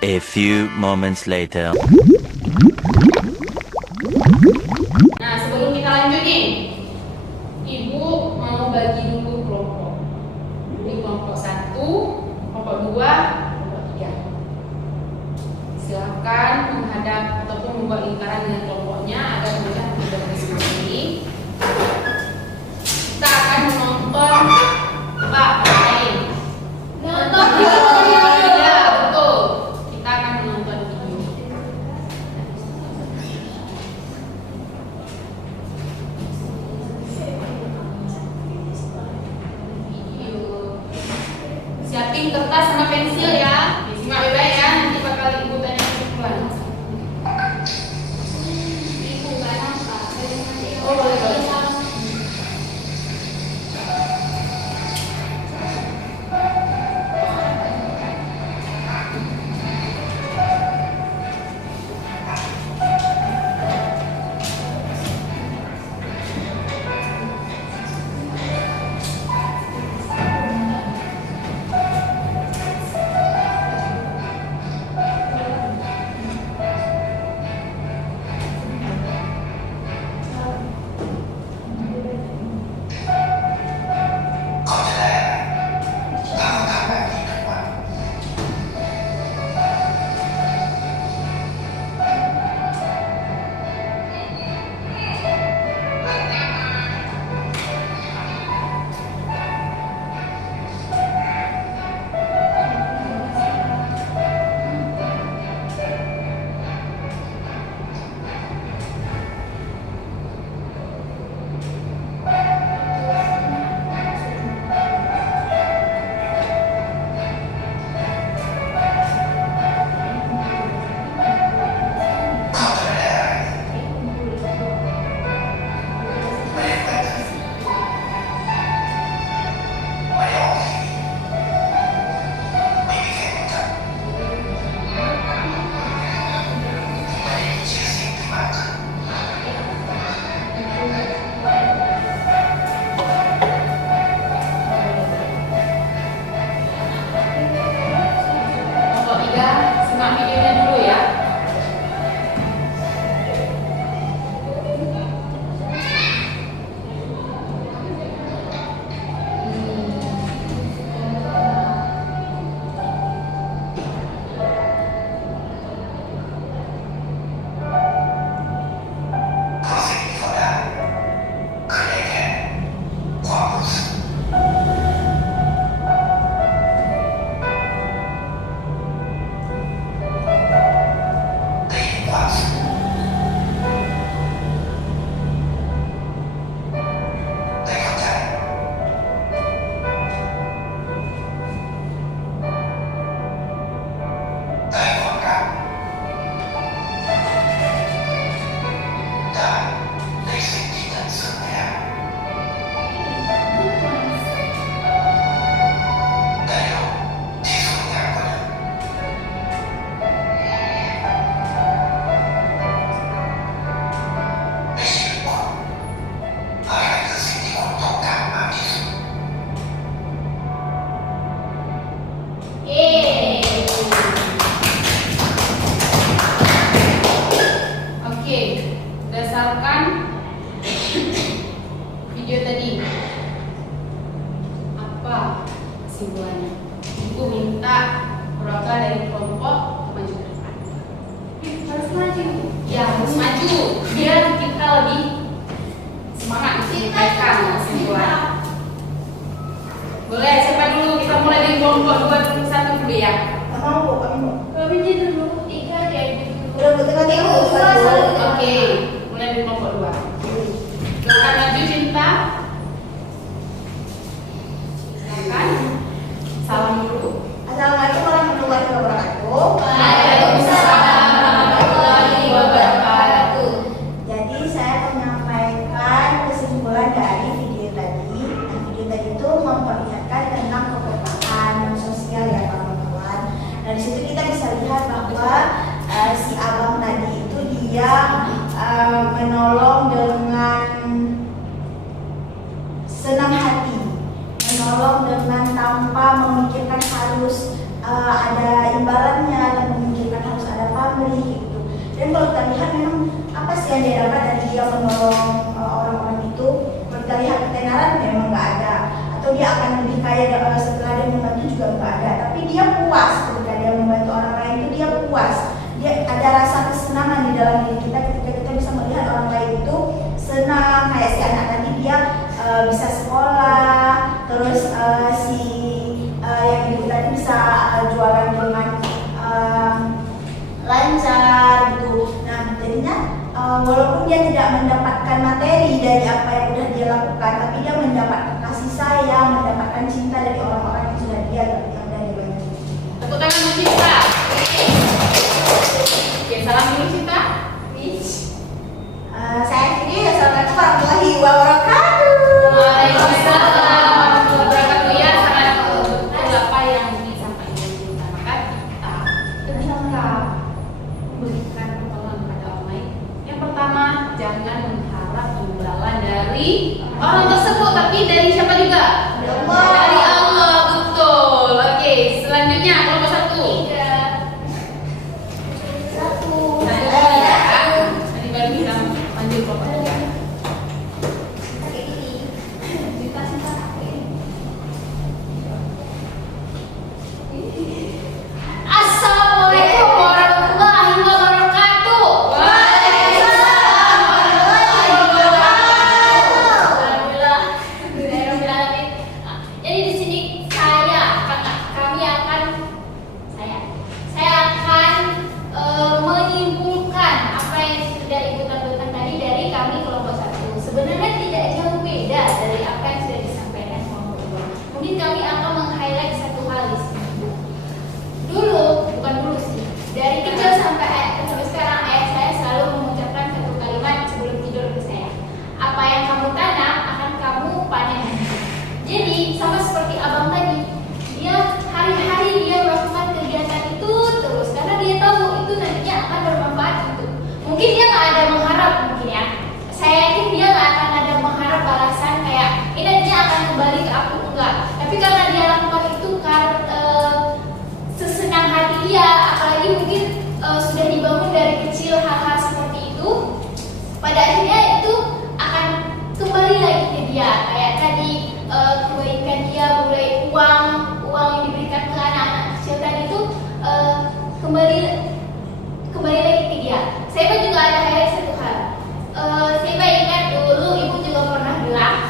A few moments later. Nah, sebelum kita lanjut nih, Ibu mau bagi dulu kelompok. Ini kelompok 1, kelompok 2, kelompok 3. Silakan menghadap ataupun membuat lingkaran dengan kelompoknya agar mudah untuk berdiskusi. Kita akan menonton Pak main. Nonton video. Ya, betul. Kita akan menonton video. Siapin kertas sama pensil ya. Simak baik-baik ya. Nanti bakal Ibu tanya kesimpulan. Ibu nggak nampak. Oh, boleh. Kelompok 3, simak videonya dulu ya. Oke, berdasarkan video tadi, apa kesimpulannya? Ibu minta perwakilan dari kelompok maju ke depan. Harus maju. Ya, harus maju. Biar kita lebih semangat menyampaikan kesimpulan. Boleh, siapa dulu? Kita mulai dari kelompok 2 1 dulu ya. Mau, kamu. Kami dulu, 3 dia dulu. Udah bertengah Oke, mulai dari kelompok 2. Silakan maju Cinta. Silakan. Salam dulu. Assalamualaikum warahmatullahi wabarakatuh. Waalaikumsalam warahmatullahi wabarakatuh. Jadi saya akan menyampaikan kesimpulan dari video tadi. Nah, video tadi itu memperlihatkan tentang kekompakan sosial ya kawan-kawan. Dan di situ kita bisa lihat bahwa si abang tadi itu dia menolong dengan menolong orang-orang itu, ketika lihat ketenaran memang nggak ada, atau dia akan lebih kaya setelah dia membantu juga nggak ada, tapi dia puas ketika dia membantu orang lain itu dia puas, dia ada rasa kesenangan di dalam diri kita ketika kita bisa melihat orang lain itu senang, kayak si anak tadi dia bisa sekolah, terus si yang ibu tadi bisa jualan dengan lancar gitu. Nah jadinya walaupun dia tidak mendapatkan materi dari apa yang sudah dia lakukan, tapi dia mendapatkan kasih sayang, mendapatkan cinta dari orang-orang yang sudah dia yang dari banyak. Tepuk tangan untuk Cinta. Oke, salam dulu Cinta. Saya akhiri, assalamualaikum warahmatullahi wabarakatuh. Waalaikumsalam warahmatullahi wabarakatuh. Ya, sangat betul apa yang disampaikan Cinta. Maka kita ketika memberikan pertolongan kepada orang lain, yang pertama jangan mengharap imbalan dari orang tersebut, tapi dari siapa juga? Dari Allah, betul. Oke, selanjutnya kelompok 1. Nanti baru kita lanjut kelompok 3. Assalamualaikum warahmatullahi wabarakatuh. Alhamdulillah. Jadi di sini saya akan menyimpulkan apa yang sudah Ibu tampilkan tadi dari kami kelompok 1. Sebenarnya tidak jauh beda dari apa yang sudah disampaikan kelompok 2. Mungkin kami akan meng-highlight satu hal di sini. Bukan dulu sih. Dari kecil sampai sekarang ayah saya selalu mengucapkan satu kalimat sebelum tidur ke saya. Apa yang kamu tanam akan kamu panen. Jadi sama seperti abang tadi, dia hari-hari dia melakukan kegiatan itu terus karena dia tahu itu nantinya akan bermanfaat untuk. Mungkin dia nggak ada mengharap mungkin ya. Saya yakin dia nggak akan ada mengharap balasan kayak ini nantinya akan kembali ke aku, enggak. Tapi karena dia lakukan itu sesenang hati dia, apalagi mungkin sudah dibangun dari kecil hal-hal seperti itu, pada akhirnya itu akan kembali lagi ke dia. Kayak tadi kebaikan dia mulai uang yang diberikan ke anak-anak kecil tadi itu kembali lagi ke dia. Saya juga ada highlight satu hal. Saya ingat dulu ibu juga pernah bilang,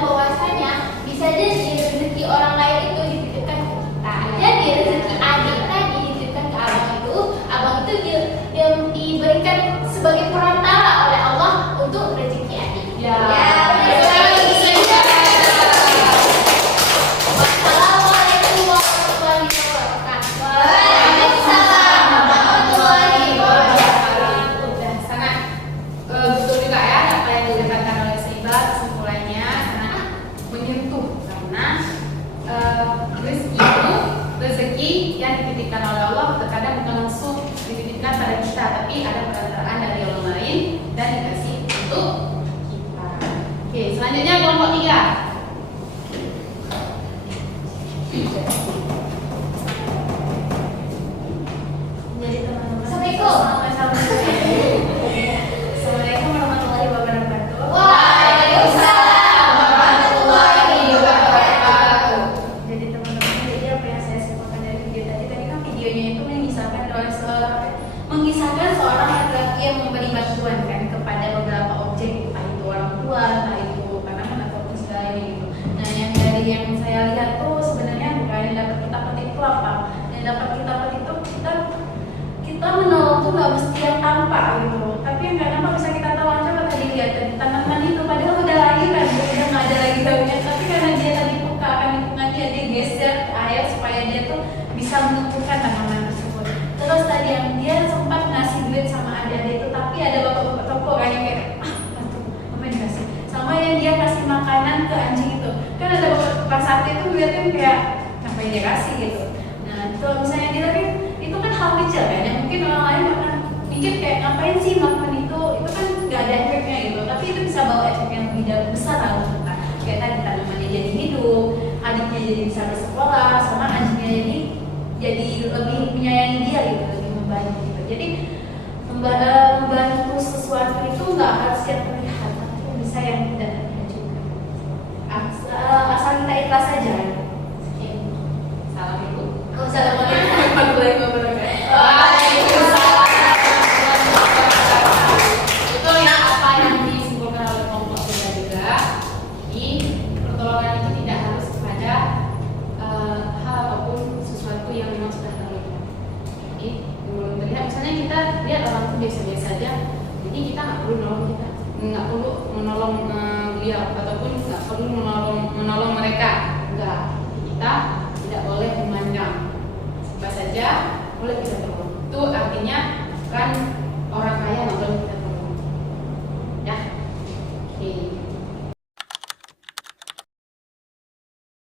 bahwasanya bisa jadi rezeki orang lain itu dititipkan ke kita. Jadi rezeki adik tadi dititipkan ke abang itu dia diberikan sebagai perantara oleh Allah untuk rezeki adik. Ya. Wassalamualaikum warahmatullahi wabarakatuh. Waalaikumsalam warahmatullahi wabarakatuh. Udah sangat betul juga ya apa yang dikatakan oleh Seiba. Kesimpulannya sangat menyentuh karena rezeki yang dititipkan oleh Allah terkadang bukan langsung dititipkan pada kita, tapi ada perantaraan dari orang lain dan dikasih untuk kita. Oke, selanjutnya kelompok 3. Jadi teman-teman, Assalamualaikum warahmatullahi wabarakatuh. Waalaikumsalam warahmatullahi wabarakatuh. Jadi teman-teman, jadi apa yang saya simpulkan dari video tadi kan videonya itu mengisahkan seorang laki-laki yang memberi bantuan kan kepada beberapa objek, entah itu orang tua, entah itu tanaman ataupun segala gitu. Nah, yang dari yang saya lihat tuh sebenarnya bukan yang dapat kita petik itu apa, yang dapat kita petik itu kita menolong tuh nggak mesti yang tampak gitu, tapi yang nggak nampak bisa kita tahu aja. Coba tadi lihat tanaman itu padahal udah lahiran, udah nggak ada lagi daunnya, tapi karena dia tadi peka akan lingkungan dia geser ke air supaya dia tuh bisa menumbuhkan tanaman tersebut. Terus tadi yang dia sempat ngasih duit sama adik-adik itu, tapi ada bapak-bapak toko kan yang kayak apa yang dikasih, sama yang dia kasih makanan ke anjing itu, kan ada bapak sate itu ngeliatin kayak ngapain dia kasih gitu. Nah kalau misalnya dia itu kan hal kecil kan, yang mungkin orang lain akan mikir kayak ngapain sih melakukan itu kan nggak ada efeknya gitu, tapi itu bisa bawa efek yang lebih besar lah untuk kita. Kayak tadi tanamannya jadi hidup, adiknya jadi bisa bersekolah, sama anjingnya jadi lebih menyayangi dia gitu, lebih membantu gitu. Jadi membantu sesuatu nggak harus yang terlihat, tapi bisa yang tidak terlihat juga. Asal kita ikhlas saja. Oke. Salam ibu. Assalamualaikum warahmatullahi wabarakatuh. Waalaikumsalam warahmatullahi wabarakatuh. Betul ya apa yang disimpulkan oleh kelompok kita juga. Di pertolongan itu tidak harus kepada hal ataupun sesuatu yang memang sudah terlihat. Jadi belum terlihat. Misalnya kita lihat orang itu biasa-biasa aja, jadi kita nggak perlu menolong beliau ataupun nggak perlu menolong mereka. Enggak. Kita tidak boleh memandang. Siapa saja boleh kita tolong. Itu artinya kan orang kaya nggak boleh kita tolong. Ya. Oke.